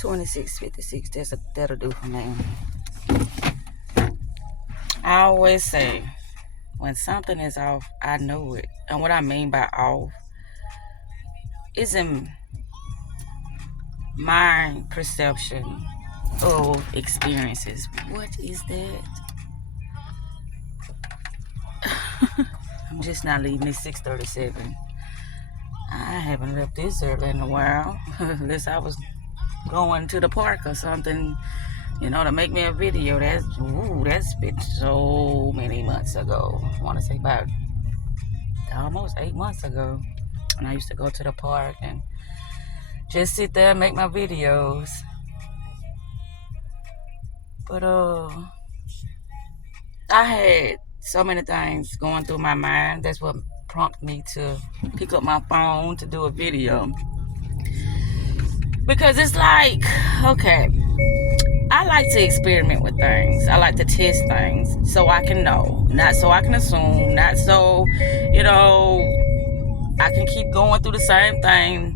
26:56. That'll do for me. I always say, when something is off, I know it. And what I mean by off is in my perception of experiences. What is that? I'm just not leaving. It's 6:37. I haven't left this early in a while. Unless I was going to the park or something, to make me a video. That's been so many months ago. I want to say about almost 8 months ago. And I used to go to the park and just sit there and make my videos. But I had so many things going through my mind. That's what prompted me to pick up my phone to do a video. Because it's like, okay, I like to experiment with things. I like to test things so I can know. Not so I can assume. Not so, I can keep going through the same thing.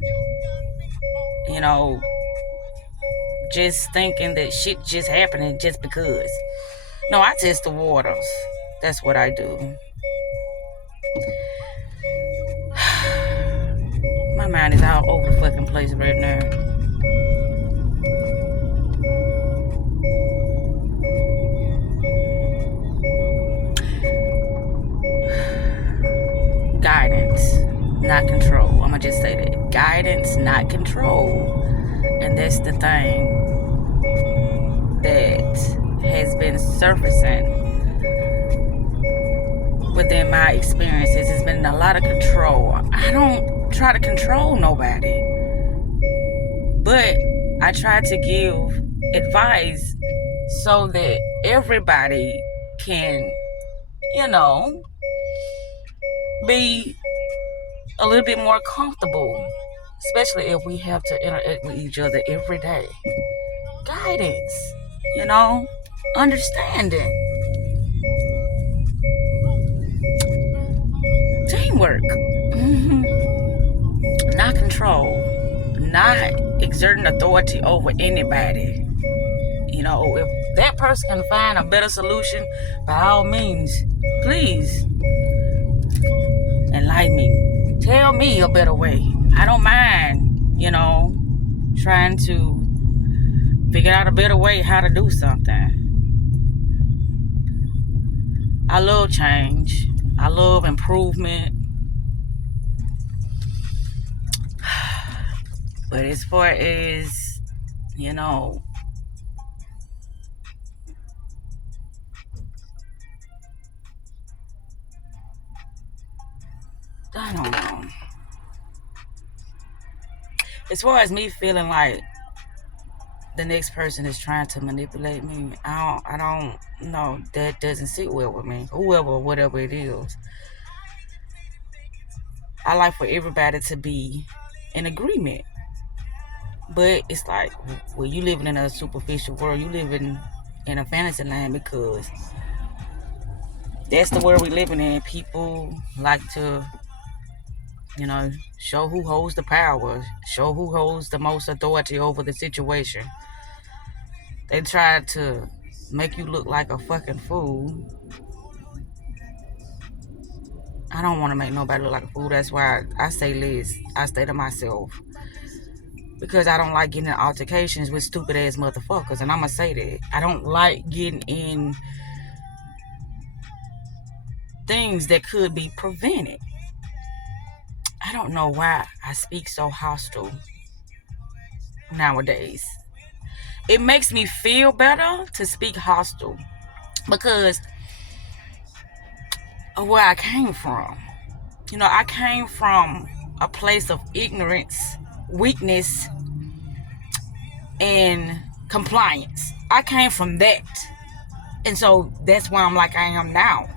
Just thinking that shit just happening just because. No, I test the waters. That's what I do. My mind is all over the fucking place right now. Guidance, not control. I'm gonna just say that. Guidance, not control. And that's the thing that has been surfacing within my experiences. It's been a lot of control. I don't try to control nobody, but I try to give advice so that everybody can, be a little bit more comfortable, especially if we have to interact with each other every day. Guidance, understanding, teamwork, not control, not exerting authority over anybody. If that person can find a better solution, by all means, please enlighten me. Tell me a better way. I don't mind, trying to figure out a better way how to do something. I love change. I love improvement. But as far as, I don't know. As far as me feeling like the next person is trying to manipulate me, I don't know. That doesn't sit well with me. Whoever, whatever it is. I like for everybody to be in agreement. But it's like, well, you living in a superficial world. You living in a fantasy land because that's the world we living in. People like to, show who holds the power, show who holds the most authority over the situation. They try to make you look like a fucking fool. I don't want to make nobody look like a fool. That's why I say less. I stay to myself. Because I don't like getting in altercations with stupid ass motherfuckers. And I'm going to say that. I don't like getting in things that could be prevented. I don't know why I speak so hostile nowadays. It makes me feel better to speak hostile because of where I came from. I came from a place of ignorance, weakness, and compliance. I came from that. And so that's why I'm like I am now.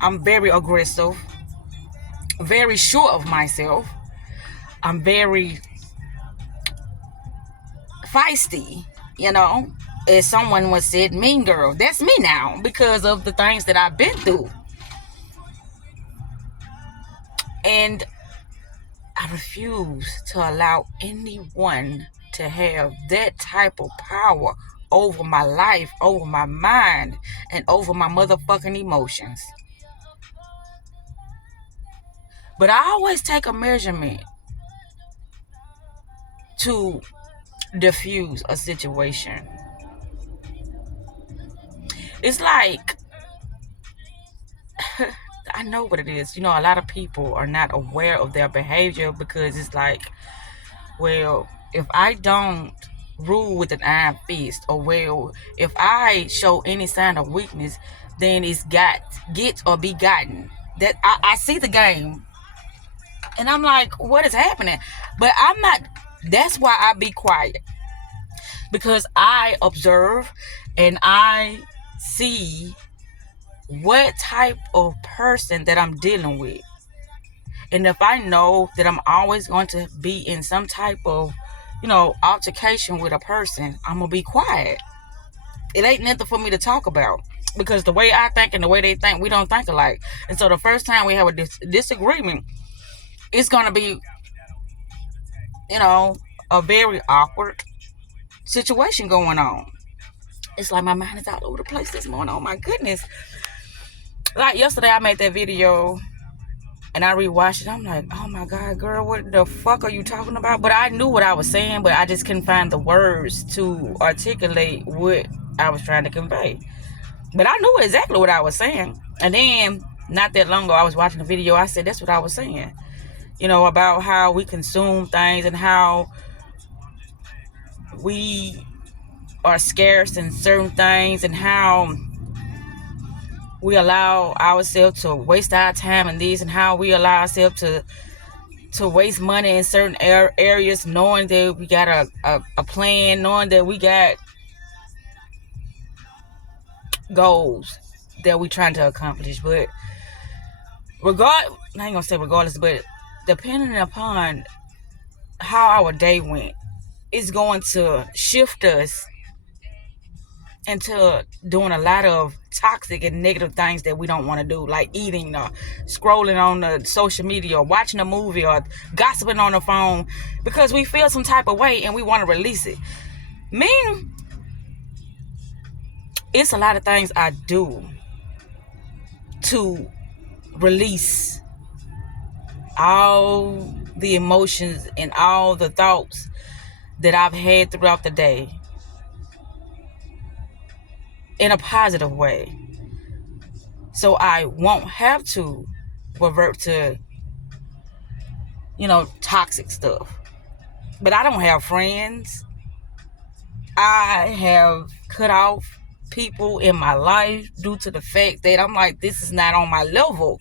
I'm very aggressive, very sure of myself. I'm very feisty, As someone once said, mean girl. That's me now because of the things that I've been through. And I refuse to allow anyone to have that type of power over my life, over my mind, and over my motherfucking emotions. But I always take a measurement to diffuse a situation. It's like, I know what it is. You know, a lot of people are not aware of their behavior because it's like, well, if I don't rule with an iron fist, or well, if I show any sign of weakness, then it's get or be gotten. That I see the game, and I'm like, what is happening? But I'm not. That's why I be quiet, because I observe and I see what type of person that I'm dealing with. And if I know that I'm always going to be in some type of, altercation with a person, I'm going to be quiet. It ain't nothing for me to talk about, because the way I think and the way they think, we don't think alike. And so the first time we have a disagreement, it's going to be, a very awkward situation going on. It's like my mind is all over the place this morning. Oh my goodness. Like yesterday I made that video and I rewatched it. I'm like, oh my God, girl, what the fuck are you talking about? But I knew what I was saying, but I just couldn't find the words to articulate what I was trying to convey. But I knew exactly what I was saying. And then, not that long ago, I was watching the video. I said, that's what I was saying. About how we consume things and how we are scarce in certain things and how we allow ourselves to waste our time in these, and how we allow ourselves to waste money in certain areas, knowing that we got a plan, knowing that we got goals that we trying to accomplish. But I ain't gonna say regardless, but depending upon how our day went, it's going to shift us into doing a lot of toxic and negative things that we don't want to do, like eating or scrolling on the social media or watching a movie or gossiping on the phone, because we feel some type of way and we want to release it. Me, it's a lot of things I do to release all the emotions and all the thoughts that I've had throughout the day in a positive way, so I won't have to revert to toxic stuff. But I don't have friends. I have cut off people in my life due to the fact that I'm like, this is not on my level.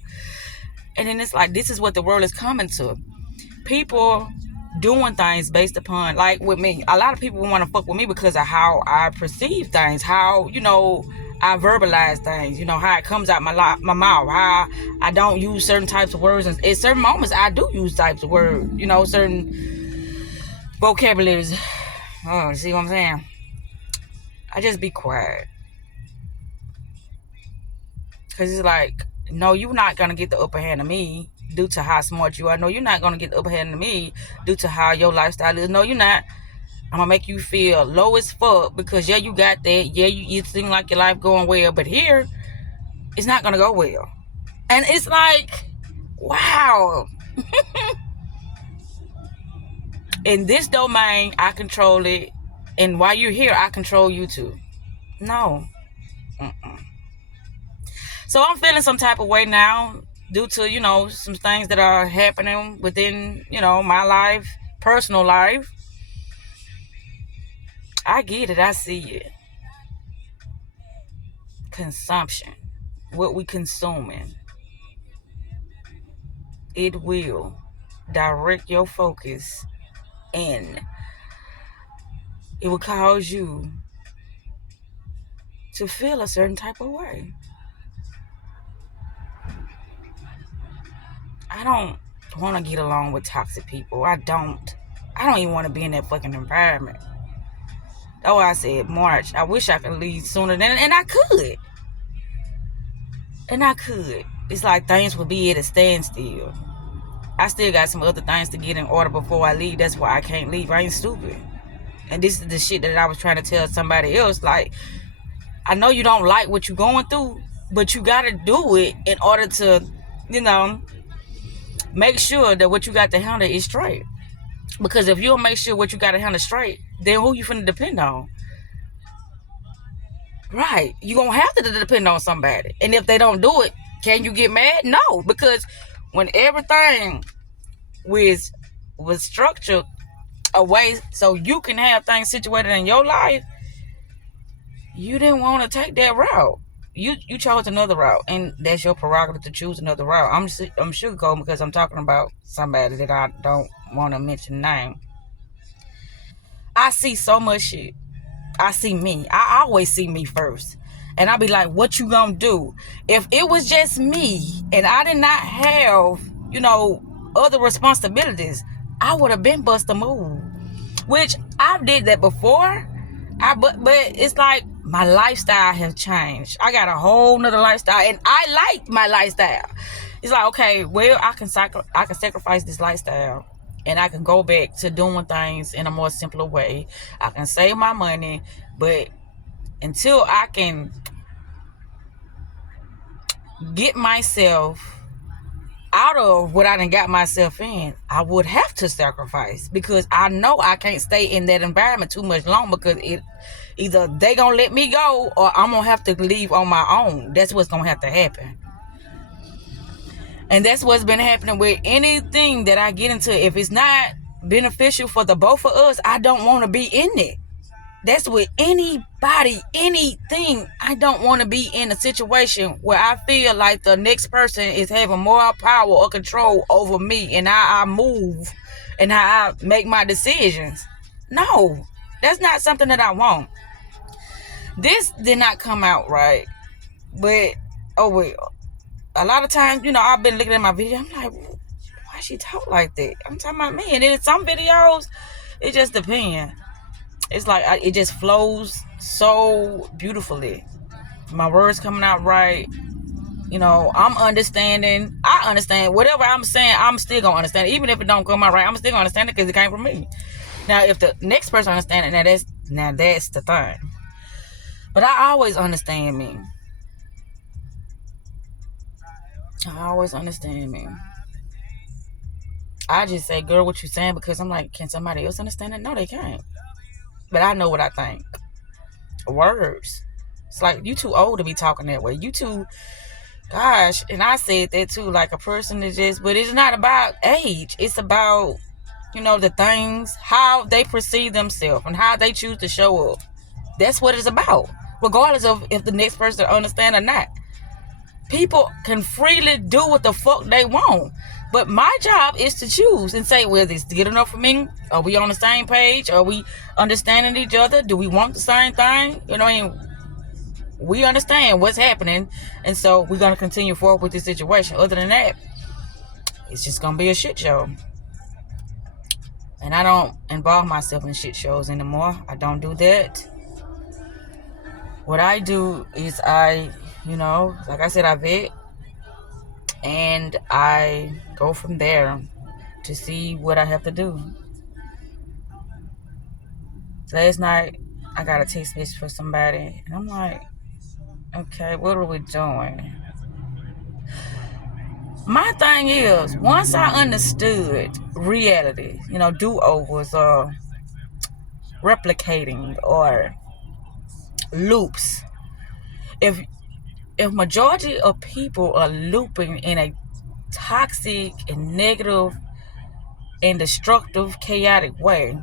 And then it's like, this is what the world is coming to. People doing things based upon, like with me, a lot of people want to fuck with me because of how I perceive things, how I verbalize things, how it comes out my mouth, how I don't use certain types of words, and at certain moments I do use types of words, certain vocabularies. Oh, see what I'm saying? I just be quiet, because it's like, no, you're not gonna get the upper hand of me due to how smart you are. No, you're not gonna get the upper hand of me due to how your lifestyle is. No, you're not. I'm gonna make you feel low as fuck because you got that. You seem like your life going well, but here it's not gonna go well. And it's like, wow. In this domain, I control it, and while you're here, I control you too. No. So I'm feeling some type of way now due to, some things that are happening within, my life, personal life. I get it. I see it. Consumption. What we consuming. It will direct your focus, and it will cause you to feel a certain type of way. I don't want to get along with toxic people. I don't even want to be in that fucking environment. That's why I said March. I wish I could leave sooner than, and I could. It's like things would be at a standstill. I still got some other things to get in order before I leave. That's why I can't leave. I ain't stupid. And this is the shit that I was trying to tell somebody else. Like, I know you don't like what you're going through, but you got to do it in order to, make sure that what you got to handle is straight. Because if you don't make sure what you got to handle straight, then who you finna depend on? Right. You're going to have to depend on somebody. And if they don't do it, can you get mad? No. Because when everything was structured a way so you can have things situated in your life, you didn't want to take that route. You chose another route, and that's your prerogative to choose another route. I'm sugarcoating because I'm talking about somebody that I don't want to mention name. I see so much shit. I see me. I always see me first. And I be like, what you gonna do? If it was just me and I did not have, other responsibilities, I would have been bust a move. Which I did that before. But it's like my lifestyle has changed. I got a whole nother lifestyle, and I like my lifestyle. It's like, okay, well, I can sacrifice this lifestyle, and I can go back to doing things in a more simpler way. I can save my money, but until I can get myself out of what I done got myself in, I would have to sacrifice, because I know I can't stay in that environment too much longer, because either they gonna let me go or I'm gonna have to leave on my own. That's what's gonna have to happen. And that's what's been happening with anything that I get into. If it's not beneficial for the both of us, I don't want to be in it. That's with anybody, anything. I don't want to be in a situation where I feel like the next person is having more power or control over me and how I move and how I make my decisions. No, that's not something that I want. This did not come out right, but a lot of times, I've been looking at my video. I'm like, why she talk like that? I'm talking about me. And then in some videos, it just depends. It's like it just flows so beautifully. My words coming out right. I'm understanding. I understand whatever I'm saying. I'm still gonna understand it. Even if it don't come out right, I'm still gonna understand it because it came from me. Now, if the next person understands it, that's the thing. But I always understand me. I always understand me. I just say, girl, what you saying? Because I'm like, can somebody else understand it? No, they can't. But I know what I think. Words. It's like, you too old to be talking that way. You too, gosh. And I said that too, like a person is just, but it's not about age. It's about, the things, how they perceive themselves and how they choose to show up. That's what it's about. Regardless of if the next person understand or not. People can freely do what the fuck they want. But my job is to choose and say, well, this is good enough for me? Are we on the same page? Are we understanding each other? Do we want the same thing? We understand what's happening. And so we're going to continue forward with this situation. Other than that, it's just going to be a shit show. And I don't involve myself in shit shows anymore. I don't do that. What I do is like I said, I vet. And I go from there to see what I have to do. Last night, I got a text message from somebody. And I'm like, okay, what are we doing? My thing is, once I understood reality, do-overs or replicating or loops. If majority of people are looping in a toxic and negative and destructive, chaotic way,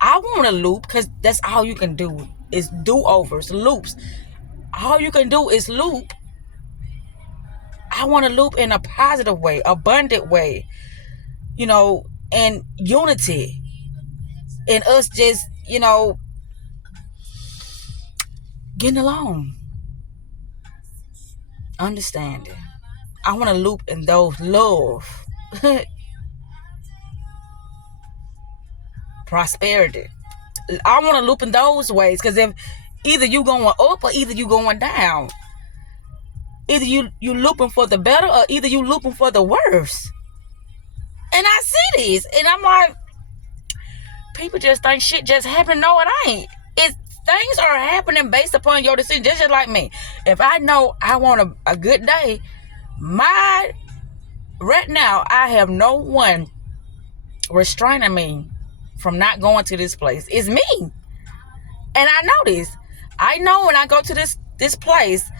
I want to loop, because that's all you can do is do-overs, loops. All you can do is loop. I want to loop in a positive way, abundant way, and unity. And us just, getting along. Understanding. I want to loop in those love. Prosperity. I want to loop in those ways, because if either you going up or either you going down, either you looping for the better or either you looping for the worse. And I see this, and I'm like, people just think shit just happened. No, it ain't. It's things are happening based upon your decision. Just like me. If I know I want a good day, right now I have no one restraining me from not going to this place. It's me. And I know this. I know when I go to this place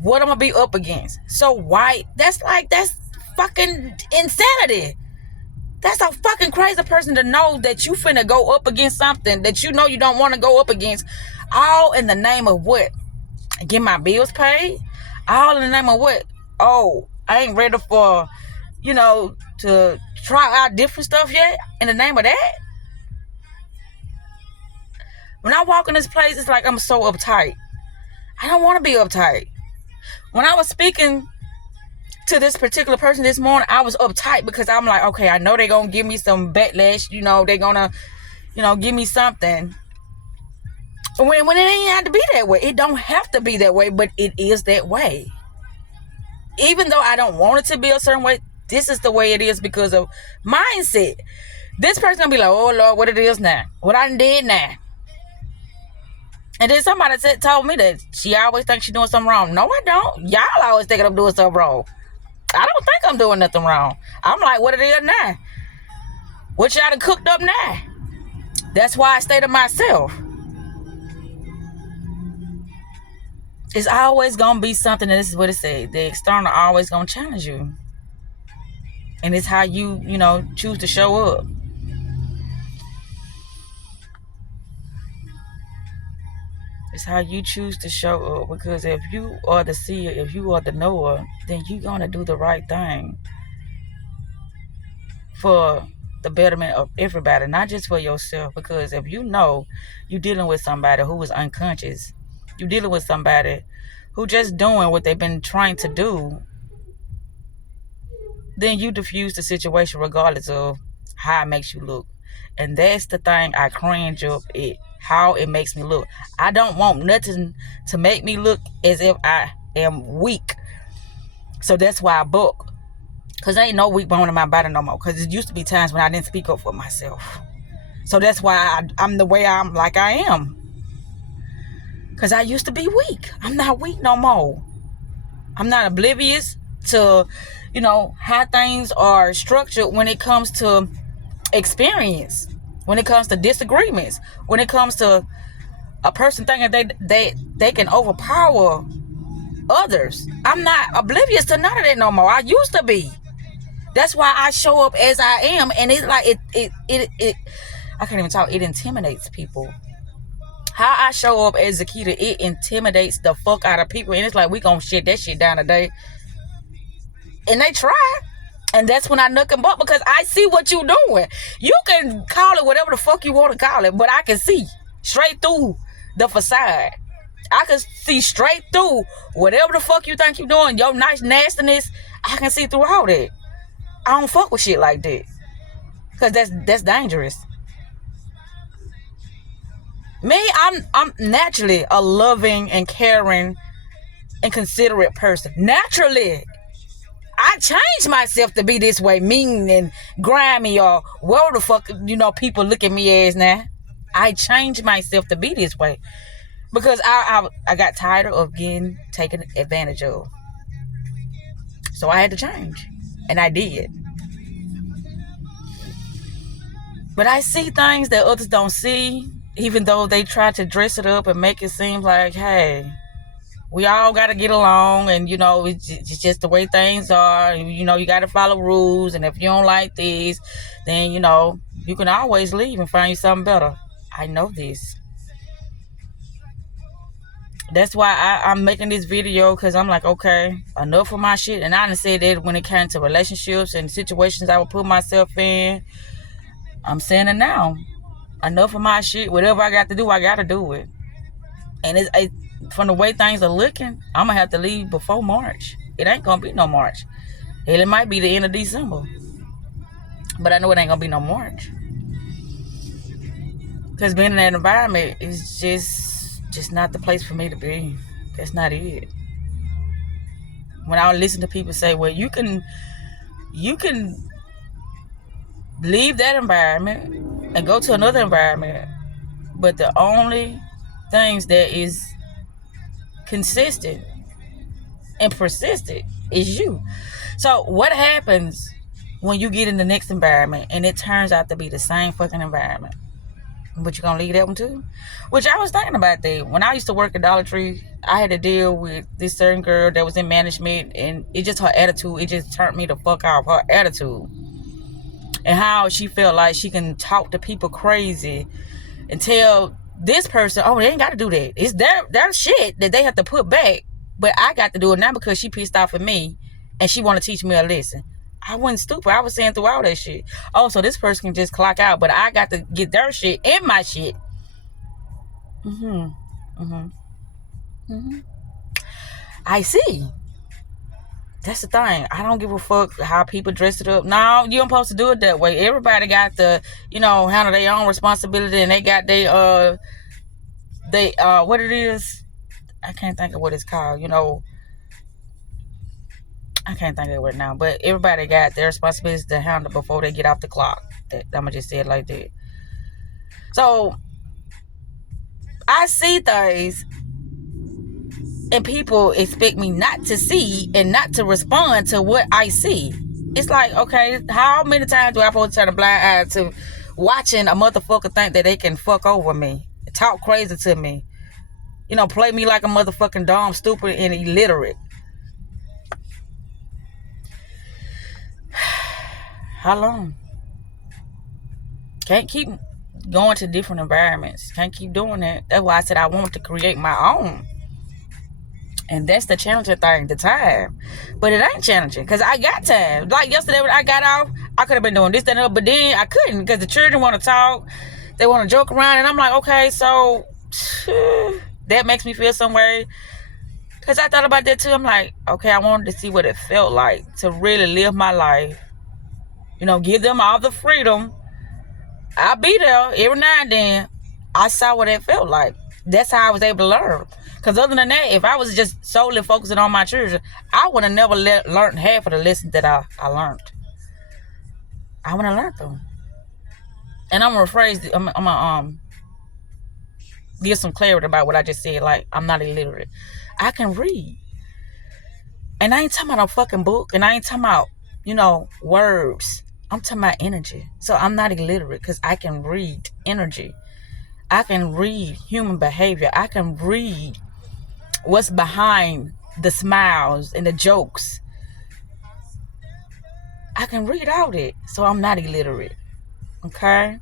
what I'm gonna be up against. So why? That's fucking insanity. That's a fucking crazy person to know that you finna go up against something that you know you don't want to go up against, all in the name of what? Get my bills paid? All in the name of what? Oh, I ain't ready for, to try out different stuff yet. In the name of that? When I walk in this place, it's like I'm so uptight. I don't want to be uptight. When I was speaking to this particular person this morning, I was uptight because I'm like, okay, I know they're going to give me some backlash. They're going to, give me something. When it ain't have to be that way. It don't have to be that way, but it is that way. Even though I don't want it to be a certain way, this is the way it is because of mindset. This person going to be like, oh, Lord, what it is now? What I did now? And then somebody told me that she always thinks she's doing something wrong. No, I don't. Y'all always thinking I'm doing something wrong. I don't think I'm doing nothing wrong. I'm like, what it is now? What y'all done cooked up now? That's why I stay to myself. It's always going to be something, and this is what it said. The external always going to challenge you. And it's how you, choose to show up. It's how you choose to show up. Because if you are the seer, if you are the knower, then you're going to do the right thing for the betterment of everybody, not just for yourself. Because if you know you're dealing with somebody who is unconscious, you're dealing with somebody who just doing what they've been trying to do, then you diffuse the situation regardless of how it makes you look. And that's the thing I cringe up at, how it makes me look. I don't want nothing to make me look as if I am weak. So that's why I book. Because there ain't no weak bone in my body no more. Because it used to be times when I didn't speak up for myself. So that's why I'm the way I'm like I am. Because I used to be weak. I'm not weak no more. I'm not oblivious to, how things are structured when it comes to experience, when it comes to disagreements, when it comes to a person thinking they can overpower others. I'm not oblivious to none of that no more. I used to be. That's why I show up as I am, and it's like it I can't even talk. It intimidates people. How I show up as Zakita, it intimidates the fuck out of people, and it's like we gonna shit that shit down today. And they try. And that's when I knock them up because I see what you doing. You can call it whatever the fuck you want to call it, but I can see straight through the facade. I can see straight through whatever the fuck you think you doing. Your nice nastiness, I can see through all that. I don't fuck with shit like that. Because that's dangerous. Me, I'm naturally a loving and caring and considerate person. Naturally. I changed myself to be this way, mean and grimy, or whatever the fuck, people look at me as now. I changed myself to be this way because I got tired of getting taken advantage of. So I had to change, and I did. But I see things that others don't see, even though they try to dress it up and make it seem like, hey, we all got to get along, and, it's just the way things are. You got to follow rules, and if you don't like these, then, you can always leave and find you something better. I know this. That's why I'm making this video, because I'm like, okay, enough of my shit. And I done said that when it came to relationships and situations I would put myself in. I'm saying it now. Enough of my shit. Whatever I got to do, I got to do it. And from the way things are looking, I'm going to have to leave before March. It ain't going to be no March. Hell, it might be the end of December. But I know it ain't going to be no March. Because being in that environment is just not the place for me to be. That's not it. When I listen to people say, well, you can leave that environment and go to another environment. But the only things that is consistent and persistent is you. So what happens when you get in the next environment and it turns out to be the same fucking environment? But you gonna leave that one too? Which I was thinking about that. When I used to work at Dollar Tree, I had to deal with this certain girl that was in management, and it just her attitude, it just turned me the fuck off. Her attitude. And how she felt like she can talk to people crazy and tell this person, oh, they ain't gotta do that. It's their shit that they have to put back. But I got to do it now because she pissed off at me and she wanna teach me a lesson. I wasn't stupid. I was saying through all that shit. Oh, so this person can just clock out, but I got to get their shit and my shit. I see. That's the thing. I don't give a fuck how people dress it up. No, you don't supposed to do it that way. Everybody got to, handle their own responsibility, and they got what it is. I can't think of what it's called. I can't think of it now. But everybody got their responsibilities to handle before they get off the clock. I'm gonna just say it like that. So I see things, and people expect me not to see and not to respond to what I see. It's like, okay, how many times do I supposed to turn a blind eye to watching a motherfucker think that they can fuck over me, talk crazy to me, play me like a motherfucking dumb, stupid, and illiterate? How long? Can't keep going to different environments. Can't keep doing that. That's why I said I want to create my own. And that's the challenging thing, the time. But it ain't challenging because I got time. Like yesterday when I got off, I could have been doing this, that, and that, but then I couldn't because the children want to talk. They want to joke around. And I'm like, okay, so that makes me feel some way. Because I thought about that too. I'm like, okay, I wanted to see what it felt like to really live my life. Give them all the freedom. I'll be there every now and then. I saw what it felt like. That's how I was able to learn. Because other than that, if I was just solely focusing on my children, I would have never learned half of the lessons that I learned. I would have learned them. And I'm going to rephrase, I'm going to give some clarity about what I just said. Like, I'm not illiterate. I can read. And I ain't talking about a fucking book. And I ain't talking about, words. I'm talking about energy. So I'm not illiterate because I can read energy. I can read human behavior. I can read what's behind the smiles and the jokes. I can read all that. So I'm not illiterate. Okay?